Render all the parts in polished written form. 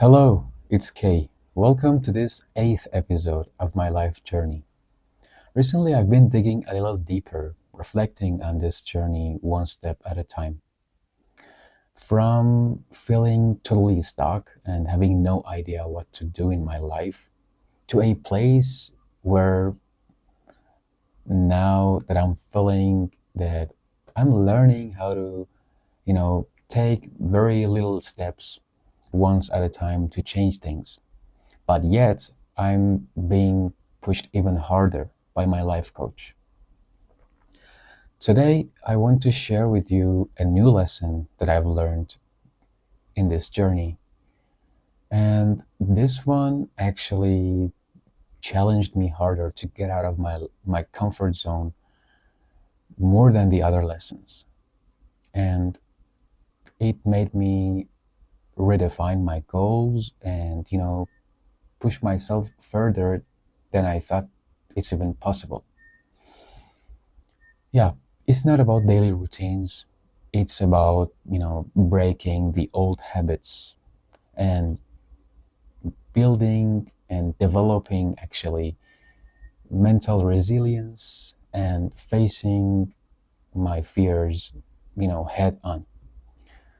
Hello, it's Kay. Welcome to this eighth episode of my life journey. Recently, I've been digging a little deeper, reflecting on this journey one step at a time. From feeling totally stuck and having no idea what to do in my life, to a place where now that I'm feeling that I'm learning how to, take very little steps once at a time to change things. But yet, I'm being pushed even harder by my life coach. Today, I want to share with you a new lesson that I've learned in this journey. And this one actually challenged me harder to get out of my comfort zone more than the other lessons. And it made me redefine my goals and, push myself further than I thought it's even possible. Yeah, it's not about daily routines. It's about, breaking the old habits and building and developing actually mental resilience and facing my fears, head on.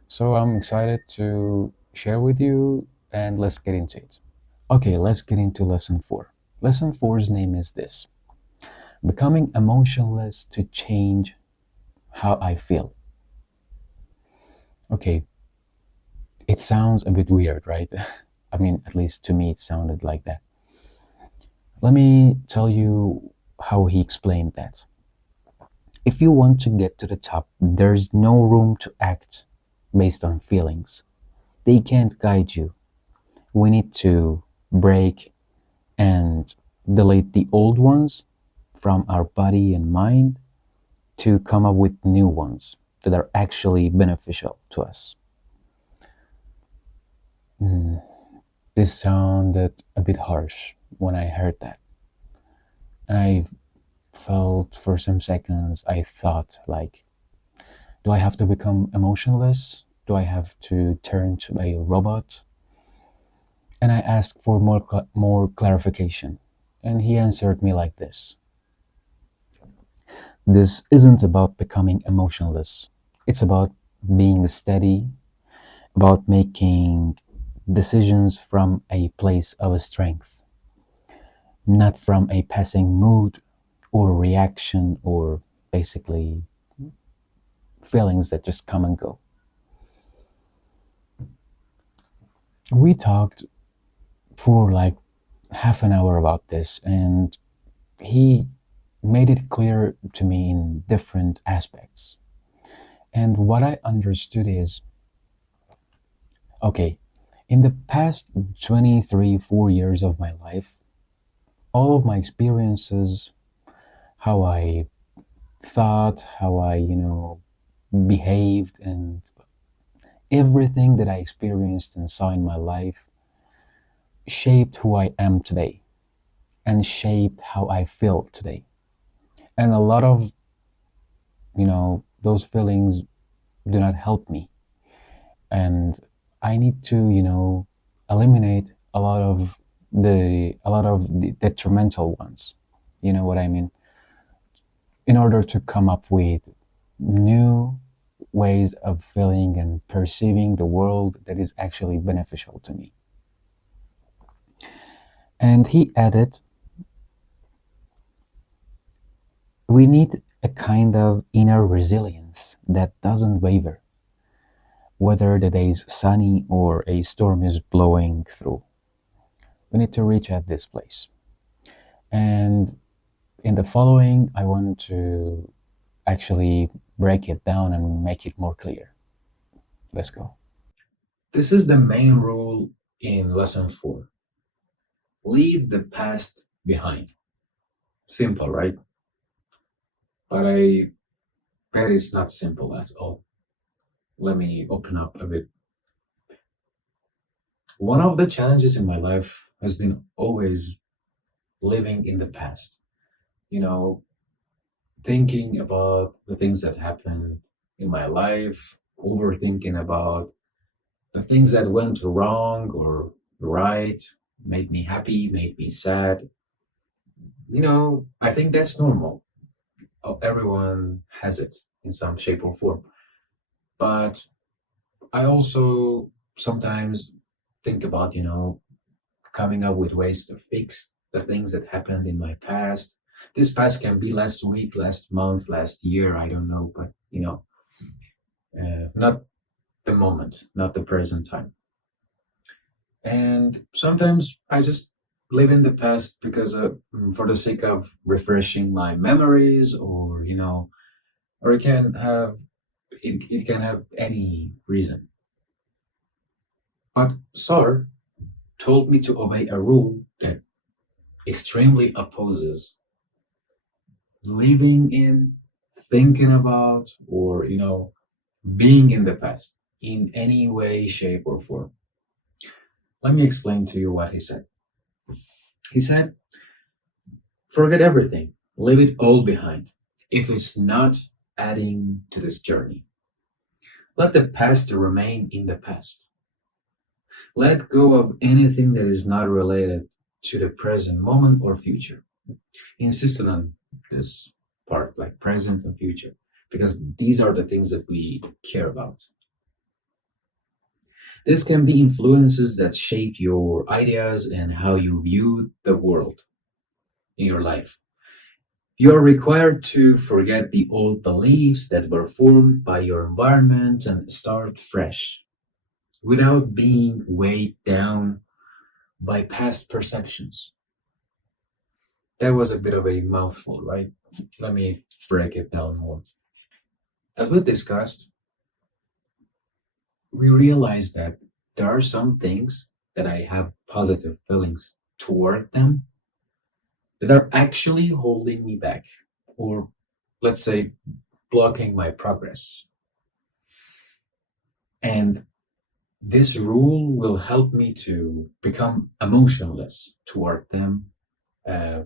So I'm excited to share with you and let's get into it. Okay, let's get into lesson four. Lesson four's name is this: becoming emotionless to change how I feel. Okay, it sounds a bit weird, right? I mean, at least to me, it sounded like that. Let me tell you how he explained that. If you want to get to the top, there's no room to act based on feelings. They can't guide you. We need to break and delete the old ones from our body and mind to come up with new ones that are actually beneficial to us. Mm, this sounded a bit harsh when I heard that. And I felt for some seconds, I thought, like, do I have to become emotionless? Do I have to turn to a robot? And I asked for more clarification. And he answered me like this: this isn't about becoming emotionless. It's about being steady, about making decisions from a place of strength, not from a passing mood or reaction or basically feelings that just come and go. We talked for like half an hour about this, and he made it clear to me in different aspects. And what I understood is okay, in the past 23, 4 years of my life, all of my experiences, how I thought, how I, behaved, and everything that I experienced and saw in my life shaped who I am today and shaped how I feel today. And a lot of, those feelings do not help me. And I need to, eliminate a lot of the detrimental ones. You know what I mean? In order to come up with new ways of feeling and perceiving the world that is actually beneficial to me. And he added, we need a kind of inner resilience that doesn't waver, whether the day is sunny or a storm is blowing through. We need to reach at this place. And in the following, I want to actually break it down and make it more clear. Let's go. This is the main rule in lesson four: leave the past behind. Simple, right? But I bet it's not simple at all. Let me open up a bit. One of the challenges in my life has been always living in the past. You know, thinking about the things that happened in my life, overthinking about The things that went wrong or right made me happy, made me sad. I think that's normal. Everyone has it in some shape or form. But I also sometimes think about, coming up with ways to fix the things that happened in my past. This past can be last week, last month, last year, I don't know, but, not the moment, not the present time. And sometimes I just live in the past because for the sake of refreshing my memories, or or it can have any reason. But Sar told me to obey a rule that extremely opposes living in, thinking about, or being in the past in any way, shape, or form. Let me explain to you what he said. He said, forget everything, leave it all behind. If it's not adding to this journey, let the past remain in the past. Let go of anything that is not related to the present moment or future. He insisted on this part, like present and future, because these are the things that we care about. This can be influences that shape your ideas and how you view the world in your life. You are required to forget the old beliefs that were formed by your environment and start fresh without being weighed down by past perceptions. That was a bit of a mouthful, right? Let me break it down more. As we discussed, we realized that there are some things that I have positive feelings toward them that are actually holding me back, or let's say blocking my progress. And this rule will help me to become emotionless toward them uh,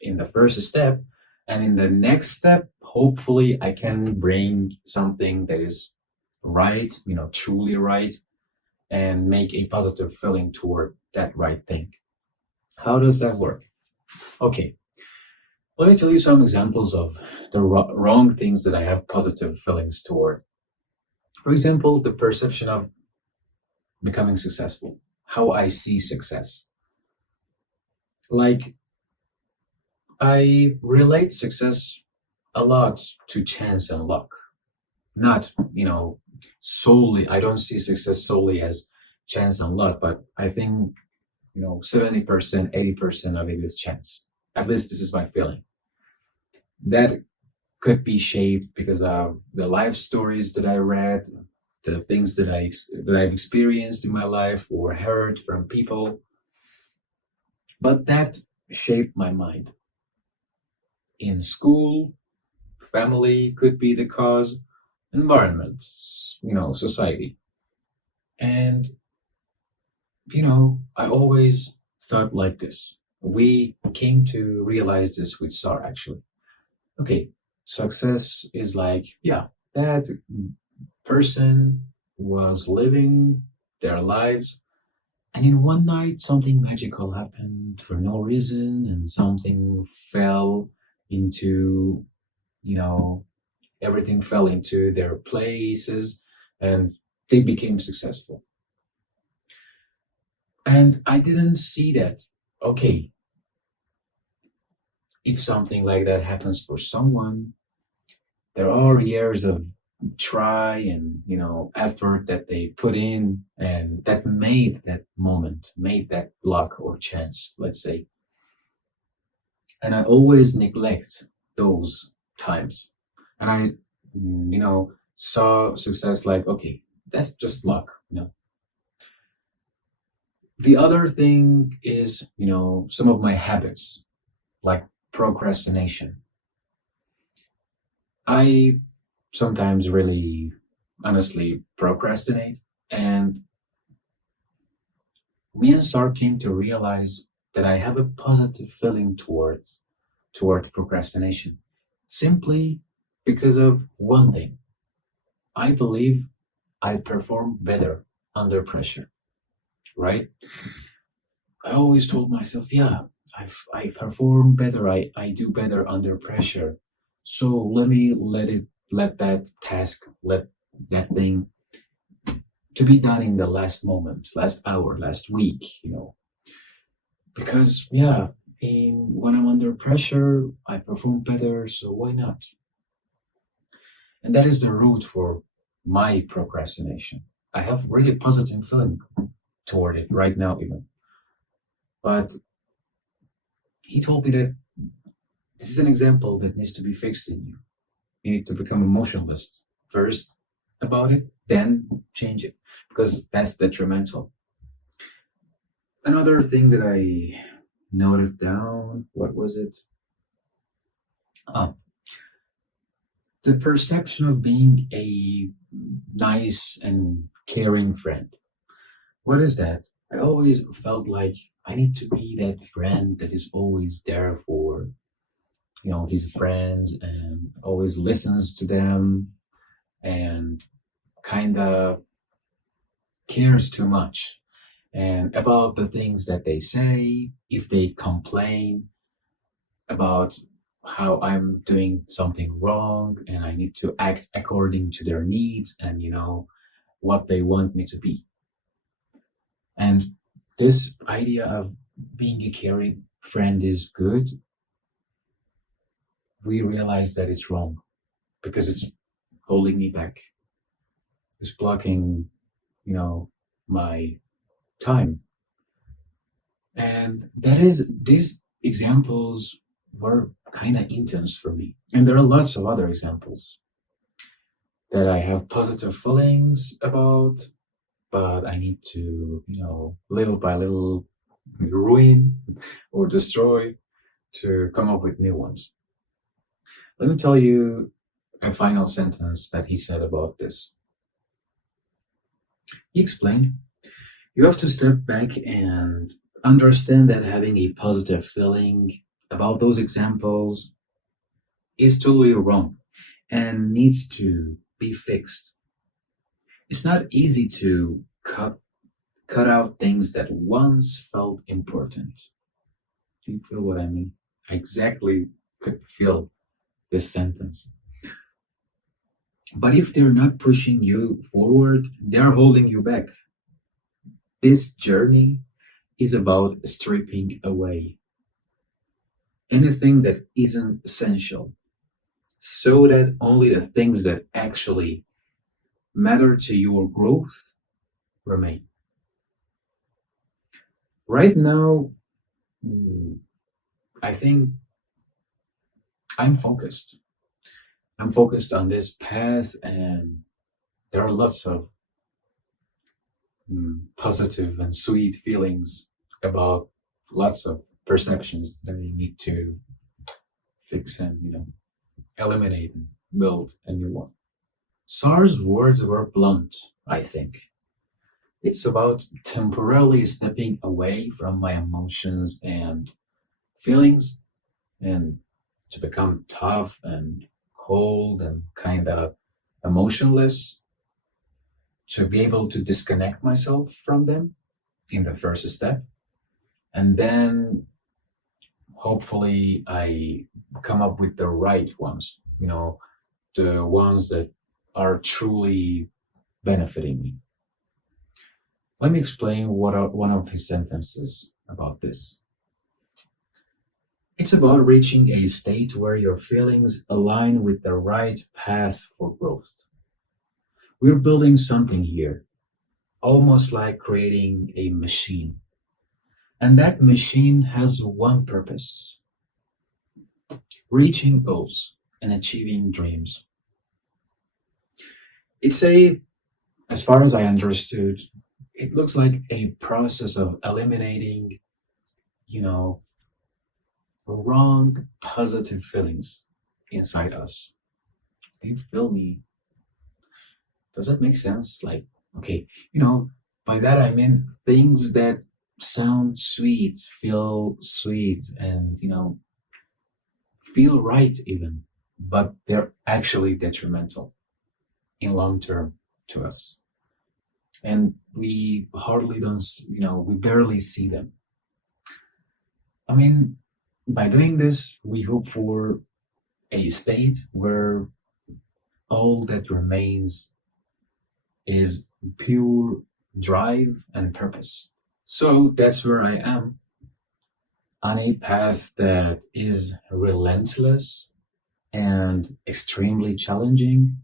in the first step. And in the next step, hopefully, I can bring something that is right, truly right, and make a positive feeling toward that right thing. How does that work? Okay, let me tell you some examples of the wrong things that I have positive feelings toward. For example, the perception of becoming successful, how I see success. Like, I relate success a lot to chance and luck, not, solely, I don't see success solely as chance and luck, but I think, 70%, 80% of it is chance. At least this is my feeling. That could be shaped because of the life stories that I read, the things that I've experienced in my life or heard from people, but that shaped my mind. In school, family could be the cause, environment, society. And, I always thought like this. We came to realize this with SAR actually. Okay, success is like, yeah, that person was living their lives, and in one night something magical happened for no reason, and something fell into, you know, everything fell into their places, and they became successful. And I didn't see that. Okay, if something like that happens for someone, there are years of try and effort that they put in, and that made that moment, made that luck or chance, let's say. And I always neglect those times, and I saw success like, okay, that's just luck. The other thing is, some of my habits, like procrastination. I sometimes really honestly procrastinate, and me and Sar came to realize that I have a positive feeling toward procrastination, simply because of one thing. I believe I perform better under pressure, right? I always told myself, yeah, I perform better, I do better under pressure. So let me let that task, let that thing to be done in the last moment, last hour, last week, because yeah, when I'm under pressure, I perform better, so why not? And that is the root for my procrastination. I have really positive feeling toward it right now, even. But he told me that this is an example that needs to be fixed in you. You need to become emotionless first about it, then change it, because that's detrimental. Another thing that I noted down, what was it? Oh, the perception of being a nice and caring friend. What is that? I always felt like I need to be that friend that is always there for, his friends and always listens to them and kind of cares too much and about the things that they say, if they complain about how I'm doing something wrong and I need to act according to their needs and what they want me to be. And this idea of being a caring friend is good. We realize that it's wrong because it's holding me back. It's blocking, my time. And these examples were kind of intense for me. And there are lots of other examples that I have positive feelings about, but I need to, little by little ruin or destroy to come up with new ones. Let me tell you a final sentence that he said about this. He explained, you have to step back and understand that having a positive feeling about those examples is totally wrong and needs to be fixed. It's not easy to cut out things that once felt important. Do you feel what I mean? I exactly could feel this sentence. But if they're not pushing you forward, they're holding you back. This journey is about stripping away anything that isn't essential so that only the things that actually matter to your growth remain. Right now, mm, I think I'm focused. I'm focused on this path, and there are lots of positive and sweet feelings about lots of perceptions that we need to fix and eliminate and build a new one. Sar's words were blunt, I think. It's about temporarily stepping away from my emotions and feelings and to become tough and cold and kind of emotionless, to be able to disconnect myself from them in the first step. And then hopefully I come up with the right ones, the ones that are truly benefiting me. Let me explain one of his sentences about this. It's about reaching a state where your feelings align with the right path for growth. We're building something here, almost like creating a machine. And that machine has one purpose: reaching goals and achieving dreams. It's as far as I understood, it looks like a process of eliminating, you know, wrong positive feelings inside us. Do you feel me? Does that make sense? Like, okay, by that I mean things that sound sweet, feel sweet, and, feel right even, but they're actually detrimental in long term to us. and we hardly don't, we barely see them. I mean, by doing this, we hope for a state where all that remains is pure drive and purpose. So that's where I am, on a path that is relentless and extremely challenging,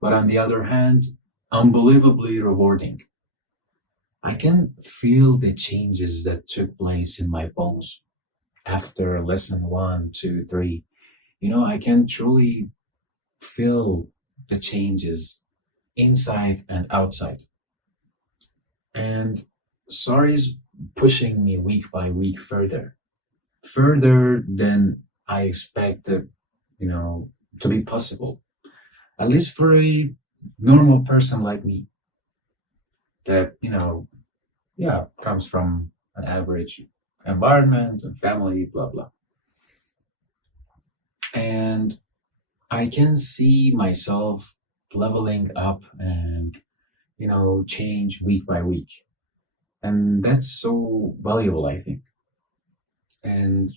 but on the other hand, unbelievably rewarding. I can feel the changes that took place in my bones after lesson one, two, three. I can truly feel the changes inside and outside. And sorry's pushing me week by week further than I expected, you know, to be possible. At least for a normal person like me that, yeah, comes from an average environment and family, blah, blah. And I can see myself leveling up and, change week by week. And that's so valuable, I think. And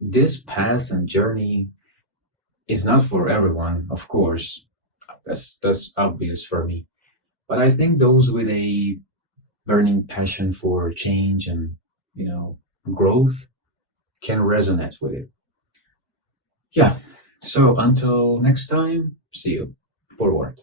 this path and journey is not for everyone, of course. That's obvious for me. But I think those with a burning passion for change and, you know, growth can resonate with it. Yeah. So until next time, see you forward.